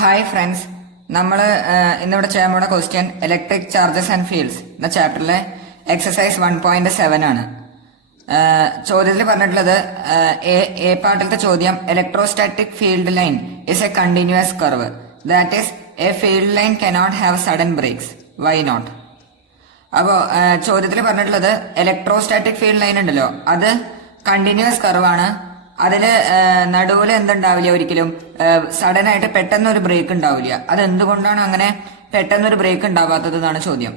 Hi friends, നമ്മൾ ഇന്നിവിടെ ചെയ്യാൻ പോണ question electric charges and fields എന്ന ചാപ്റ്ററിലെ എക്സസൈസ് 1.7 ആണ്. ചോദ്യത്തിൽ പറഞ്ഞിട്ടുള്ളത് എ പാർട്ടിലത്തെ ചോദ്യം electrostatic field line is a continuous curve that is a field line cannot have sudden breaks, why not? അപ്പോ ചോദ്യത്തിൽ പറഞ്ഞിട്ടുള്ളത് ഇലക്ട്രോസ്റ്റാറ്റിക് ഫീൽഡ് ലൈൻ ഉണ്ടല്ലോ, അത് കണ്ടിന്യൂസ് കർവാണ്. അതില് നടുവിൽ എന്തുണ്ടാവില്ല, ഒരിക്കലും സഡൻ ആയിട്ട് പെട്ടെന്നൊരു ബ്രേക്ക് ഉണ്ടാവില്ല. അതെന്തുകൊണ്ടാണ് അങ്ങനെ പെട്ടെന്നൊരു ബ്രേക്ക് ഉണ്ടാവാത്തത് എന്നാണ് ചോദ്യം.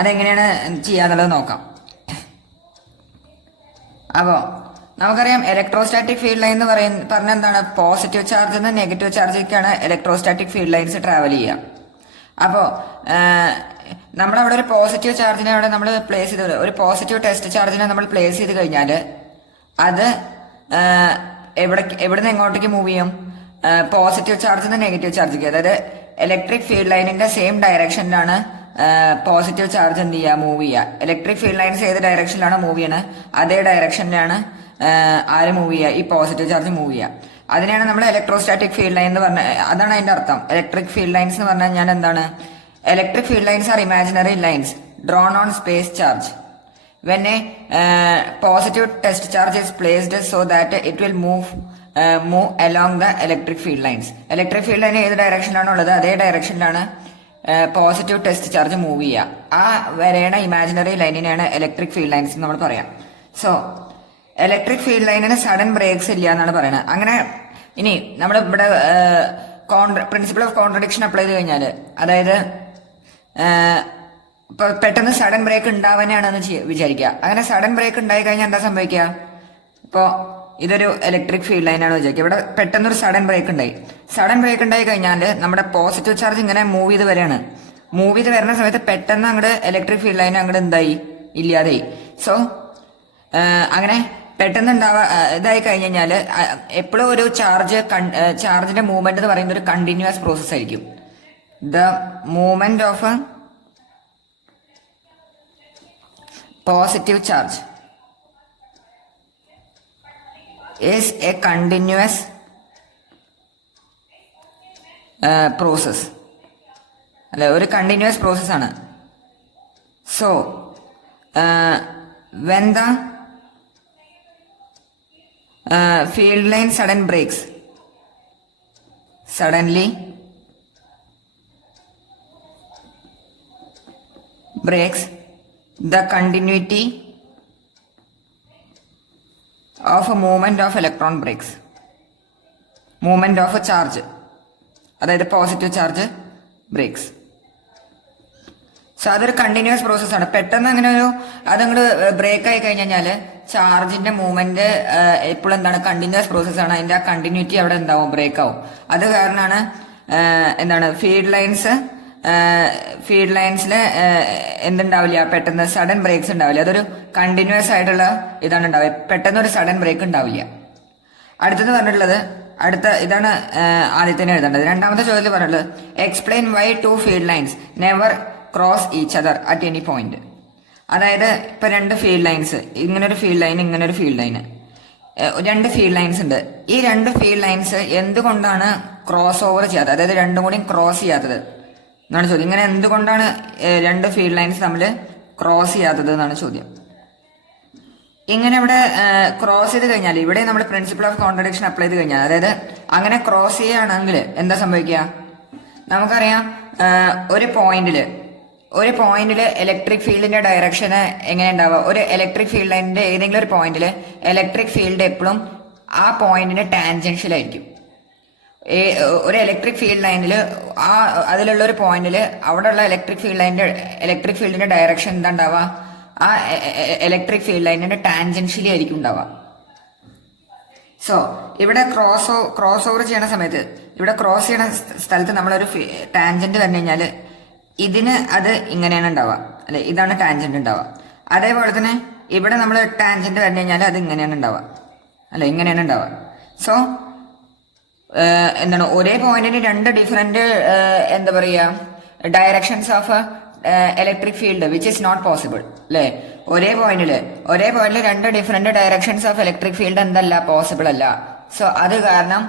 അതെങ്ങനെയാണ് ചെയ്യാന്നുള്ളത് നോക്കാം. അപ്പോ നമുക്കറിയാം ഇലക്ട്രോസ്റ്റാറ്റിക് ഫീൽഡ് ലൈൻ എന്ന് പറഞ്ഞ എന്താണ്, പോസിറ്റീവ് ചാർജ് നിന്ന് നെഗറ്റീവ് ചാർജിലേക്കാണ് ഇലക്ട്രോസ്റ്റാറ്റിക് ഫീൽഡ് ലൈൻസ് ട്രാവൽ ചെയ്യുക. അപ്പോ നമ്മളവിടെ ഒരു പോസിറ്റീവ് ചാർജിനെ അവിടെ നമ്മൾ പ്ലേസ് ചെയ്ത്, ഒരു പോസിറ്റീവ് ടെസ്റ്റ് ചാർജിനെ നമ്മൾ പ്ലേസ് ചെയ്ത് കഴിഞ്ഞാൽ അത് എവിടുന്ന് എങ്ങോട്ടേക്ക് മൂവ് ചെയ്യും? പോസിറ്റീവ് ചാർജിൽ നിന്ന് നെഗറ്റീവ് ചാർജിലേക്ക്. അതായത് ഇലക്ട്രിക് ഫീൽഡ് ലൈനിന്റെ സെയിം ഡയറക്ഷനിലാണ് പോസിറ്റീവ് ചാർജ് എന്ത് ചെയ്യുക, മൂവ് ചെയ്യുക. ഇലക്ട്രിക് ഫീൽഡ് ലൈൻസ് ഏത് ഡയറക്ഷനിലാണ് മൂവ് ചെയ്യണത്, അതേ ഡയറക്ഷനിലാണ് ആര് മൂവ് ചെയ്യുക, ഈ പോസിറ്റീവ് ചാർജ് മൂവ് ചെയ്യുക. അതിനെയാണ് നമ്മൾ ഇലക്ട്രോസ്റ്റാറ്റിക് ഫീൽഡ് ലൈൻ എന്ന് പറഞ്ഞ, അതാണ് അതിന്റെ അർത്ഥം. ഇലക്ട്രിക് ഫീൽഡ് ലൈൻസ് എന്ന് പറഞ്ഞു കഴിഞ്ഞാൽ എന്താണ്? Electric field lines are imaginary lines drawn on space charge when a positive test charge is placed so that it will move along the electric field lines. Electric field line ഏത് ഡയറക്ഷനിലാണോ ഉള്ളത് അതേ ഡയറക്ഷനിലാണ് positive test charge move ചെയ്യുക. ആ വരെയണ imaginary ലൈനിനെയാണ് electric field lines എന്ന് നമ്മൾ പറയാം. So electric field ലൈനിന് sudden breaks ഇല്ല എന്നാണ് പറയുന്നത്. അങ്ങനെ ഇനി നമ്മൾ ഇവിടെ പ്രിൻസിപ്പിൾ ഓഫ് കോൺട്രഡിക്ഷൻ അപ്ലൈ ചെയ്ത് കഴിഞ്ഞാൽ, അതായത് ഇപ്പൊ പെട്ടെന്ന് സഡൻ ബ്രേക്ക് ഉണ്ടാവാനാണെന്ന് വിചാരിക്കുക. അങ്ങനെ സഡൻ ബ്രേക്ക് ഉണ്ടായി കഴിഞ്ഞാൽ എന്താ സംഭവിക്കുക? ഇപ്പോ ഇതൊരു ഇലക്ട്രിക് ഫീൽഡ് ലൈനാണ് വിചാരിക്കുക. ഇവിടെ പെട്ടെന്നൊരു സഡൻ ബ്രേക്ക് ഉണ്ടായി. സഡൻ ബ്രേക്ക് ഉണ്ടായി കഴിഞ്ഞാൽ നമ്മുടെ പോസിറ്റീവ് ചാർജ് ഇങ്ങനെ മൂവ് ചെയ്ത് വരികയാണ്. മൂവ് ചെയ്ത് വരുന്ന സമയത്ത് പെട്ടെന്ന് അങ്ങോട്ട് ഇലക്ട്രിക് ഫീൽഡ് ലൈൻ അങ്ങോട്ട് എന്തായി, ഇല്ലാതായി. സോ അങ്ങനെ പെട്ടെന്ന് ഇതായി കഴിഞ്ഞ് കഴിഞ്ഞാല് എപ്പോഴും ഒരു ചാർജിന്റെ മൂവ്മെന്റ് എന്ന് പറയുന്നത് ഒരു കണ്ടിന്യൂസ് പ്രോസസ് ആയിരിക്കും. The movement of positive charge is a continuous process. അല്ലെ, ഒരു കണ്ടിന്യൂസ് പ്രോസസ് ആണ്. So when the field line suddenly breaks, the continuity of a movement of electron breaks. Movement of a charge, അതായത് positive charge breaks. So അതൊരു continuous process ആണ്. പെട്ടെന്ന് അങ്ങനെ അതങ്ങോട്ട് break ആയി കഴിഞ്ഞാൽ ചാർജിന്റെ മൂവ്മെന്റ് എപ്പോഴും എന്താണ്, കണ്ടിന്യൂസ് പ്രോസസ് ആണ്. അതിന്റെ ആ കണ്ടിന്യൂറ്റി അവിടെ എന്താവും, ബ്രേക്ക് ആവും. അത് കാരണമാണ് എന്താണ് ഫീൽഡ് ലൈൻസില് എന്തുണ്ടാവില്ല, പെട്ടെന്ന് സഡൻ ബ്രേക്സ് ഉണ്ടാവില്ല. അതൊരു കണ്ടിന്യൂസ് ആയിട്ടുള്ള ഇതാണ് ഉണ്ടാവുക. പെട്ടെന്ന് ഒരു സഡൻ ബ്രേക്ക് ഉണ്ടാവില്ല. അടുത്തത് പറഞ്ഞിട്ടുള്ളത്, ഇതാണ് ആദ്യത്തിന് എഴുതേണ്ടത്. രണ്ടാമത്തെ ചോദ്യത്തിൽ പറഞ്ഞിട്ടുള്ളത് explain why two field lines never cross each other at any point. അതായത് ഇപ്പൊ രണ്ട് ഫീൽഡ് ലൈൻസ്, ഇങ്ങനൊരു ഫീൽഡ് ലൈൻ, ഇങ്ങനൊരു ഫീൽഡ് ലൈന്, രണ്ട് ഫീൽഡ് ലൈൻസ് ഉണ്ട്. ഈ രണ്ട് ഫീൽഡ് ലൈൻസ് എന്തുകൊണ്ടാണ് ക്രോസ് ഓവർ ചെയ്യാത്തത്, അതായത് രണ്ടും കൂടി ക്രോസ് ചെയ്യാത്തത് എന്നാണ് ചോദ്യം. ഇങ്ങനെ എന്തുകൊണ്ടാണ് രണ്ട് ഫീൽഡ് ലൈൻസ് തമ്മിൽ ക്രോസ് ചെയ്യാത്തത് എന്നാണ് ചോദ്യം. ഇങ്ങനെ ഇവിടെ ക്രോസ് ചെയ്ത് കഴിഞ്ഞാൽ, ഇവിടെ നമ്മൾ പ്രിൻസിപ്പിൾ ഓഫ് കോൺട്രഡിക്ഷൻ അപ്ലൈ ചെയ്ത് കഴിഞ്ഞാൽ, അതായത് അങ്ങനെ ക്രോസ് ചെയ്യുകയാണെങ്കിൽ എന്താ സംഭവിക്കുക? നമുക്കറിയാം ഒരു പോയിന്റില് ഇലക്ട്രിക് ഫീൽഡിന്റെ ഡയറക്ഷന് എങ്ങനെ ഉണ്ടാവുക? ഒരു ഇലക്ട്രിക് ഫീൽഡ് ലൈനിന്റെ ഏതെങ്കിലും ഒരു പോയിന്റില് ഇലക്ട്രിക് ഫീൽഡ് എപ്പോഴും ആ പോയിന്റിന് ടാൻജൻഷ്യൽ ആയിരിക്കും. ഒരു ഇലക്ട്രിക് ഫീൽഡ് ലൈനില് അതിലുള്ള ഒരു പോയിന്റില് അവിടെയുള്ള ഇലക്ട്രിക് ഫീൽഡിന്റെ ഡയറക്ഷൻ എന്താ ഉണ്ടാവുക? ആ ഇലക്ട്രിക് ഫീൽഡ് ലൈനിന്റെ ടാൻജൻഷ്യലി ആയിരിക്കും ഉണ്ടാവുക. സോ ഇവിടെ ക്രോസ് ഓവർ ചെയ്യണ സമയത്ത്, ഇവിടെ ക്രോസ് ചെയ്യണ സ്ഥലത്ത് നമ്മളൊരു ടാൻജന്റ് വന്നു കഴിഞ്ഞാല് ഇതിന് അത് ഇങ്ങനെയാണ് ഉണ്ടാവുക, അല്ലെ? ഇതാണ് ടാൻജന്റ് ഉണ്ടാവുക. അതേപോലെ തന്നെ ഇവിടെ നമ്മൾ ടാൻജന്റ് വന്നു കഴിഞ്ഞാൽ അത് ഇങ്ങനെയാണ് ഉണ്ടാവുക, അല്ലെ? ഇങ്ങനെയാണ് ഉണ്ടാവുക. സോ എന്താണ്, ഒരേ പോയിന്റിന് രണ്ട് ഡിഫറെന്റ് എന്താ പറയാ directions of electric field which is not possible, അല്ലെ? ഒരേ പോയിന്റില് രണ്ട് different directions of electric field എന്തല്ല, പോസിബിൾ അല്ല. സോ അത് കാരണം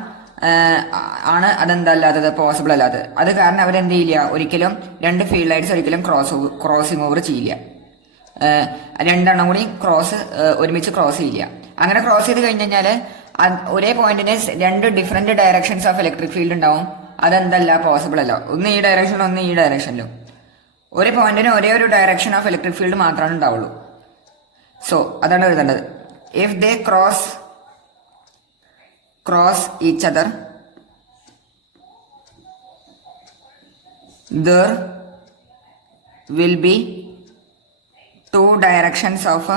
ആണ് അതെന്തല്ലാത്തത്, പോസിബിൾ അല്ലാത്തത്. അത് കാരണം അവരെന്ത് ചെയ്യില്ല, ഒരിക്കലും രണ്ട് ഫീൽഡ് ലൈൻസ് ഒരിക്കലും ക്രോസിംഗ് ഓവർ ചെയ്യില്ല. രണ്ടെണ്ണം കൂടി ഒരുമിച്ച് ക്രോസ് ചെയ്യില്ല. അങ്ങനെ ക്രോസ് ചെയ്ത് കഴിഞ്ഞ് കഴിഞ്ഞാൽ ഒരേ പോയിന്റിന് രണ്ട് different directions of electric field ഉണ്ടാവും. അതെന്തല്ല, പോസിബിൾ അല്ല. ഒന്ന് ഈ ഡയറക്ഷനിലും ഒന്ന് ഈ ഡയറക്ഷനിലും. ഒരു പോയിന്റിന് ഒരേ ഒരു ഡയറക്ഷൻ ഓഫ് ഇലക്ട്രിക് ഫീൽഡ് മാത്രമാണ് ഉണ്ടാവുള്ളൂ. സോ അതാണ് എഴുതേണ്ടത്. If they cross each other, there will be two directions of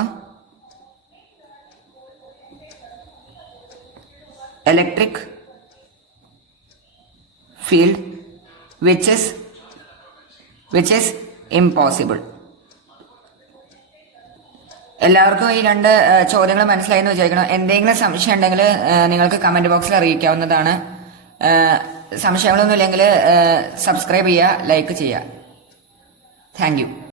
electric field which is impossible. എല്ലാവർക്കും ഈ രണ്ട് ചോദ്യങ്ങൾ മനസ്സിലായി എന്ന് വിചാരിക്കണം. എന്തെങ്കിലും സംശയം ഉണ്ടെങ്കിൽ നിങ്ങൾക്ക് കമന്റ് ബോക്സിൽ അറിയിക്കാവുന്നതാണ്. സംശയങ്ങളൊന്നും ഇല്ലെങ്കിൽ സബ്സ്ക്രൈബ് ചെയ്യുക, ലൈക്ക് ചെയ്യുക. Thank you.